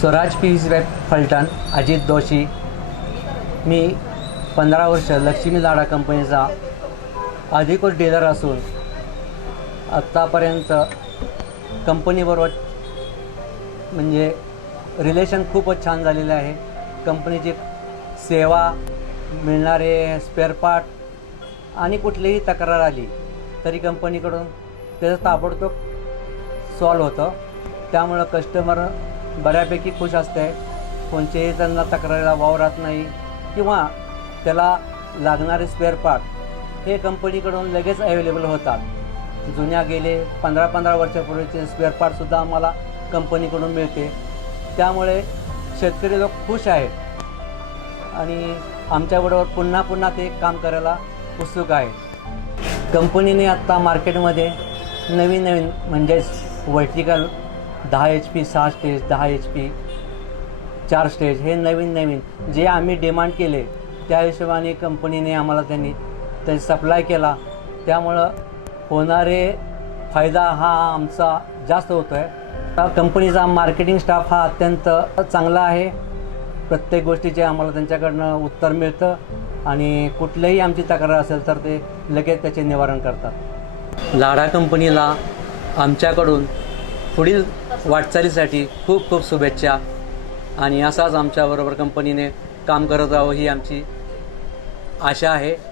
Swaraj P. V C. Phaltan Ajit Doshi मी पंधरा वर्ष लक्ष्मी लाडा कंपनीचा अधिकृत डीलर असून आत्तापर्यंत कंपनीबरोबर म्हणजे रिलेशन खूपच छान झालेलं आहे. कंपनीची सेवा मिळणारे स्पेअर पार्ट आणि कुठलीही तक्रार आली तरी कंपनीकडून त्याचं ताबडतोब सॉल्व होतं. त्यामुळं कस्टमर बऱ्यापैकी खुश असते. कोणतेही त्यांना तक्रारीला वाव राहत नाही किंवा त्याला लागणारे स्पेअर पार्ट हे कंपनीकडून लगेच अवेलेबल होतात. जुन्या गेले पंधरा पंधरा वर्षापूर्वीचे स्पेअर पार्टसुद्धा आम्हाला कंपनीकडून मिळते. त्यामुळे शेतकरी लोक खुश आहेत. आणि आमच्याबरोबर पुन्हा पुन्हा ते काम करायला उत्सुक आहेत. कंपनीने आत्ता मार्केटमध्ये नवीन नवीन म्हणजेच व्हर्टिकल दहा एच पी सहा स्टेज दहा एच पी चार स्टेज हे नवीन नवीन. जे आम्ही डिमांड केले त्या हिशोबाने कंपनीने आम्हाला त्यांनी ते सप्लाय केला. त्यामुळं होणारे फायदा हा आमचा जास्त होतो आहे कंपनीचा मार्केटिंग स्टाफ हा अत्यंत चांगला आहे. प्रत्येक गोष्टीचे आम्हाला त्यांच्याकडनं उत्तर मिळतं आणि कुठलीही आमची तक्रार असेल तर ते लगेच त्याचे निवारण करतात. लाडा कंपनीला आमच्याकडून पुढील वाटचालीसाठी खूप खूप शुभेच्छा. आणि असाच आमच्याबरोबर कंपनीने काम करत राहावं ही आमची आशा आहे.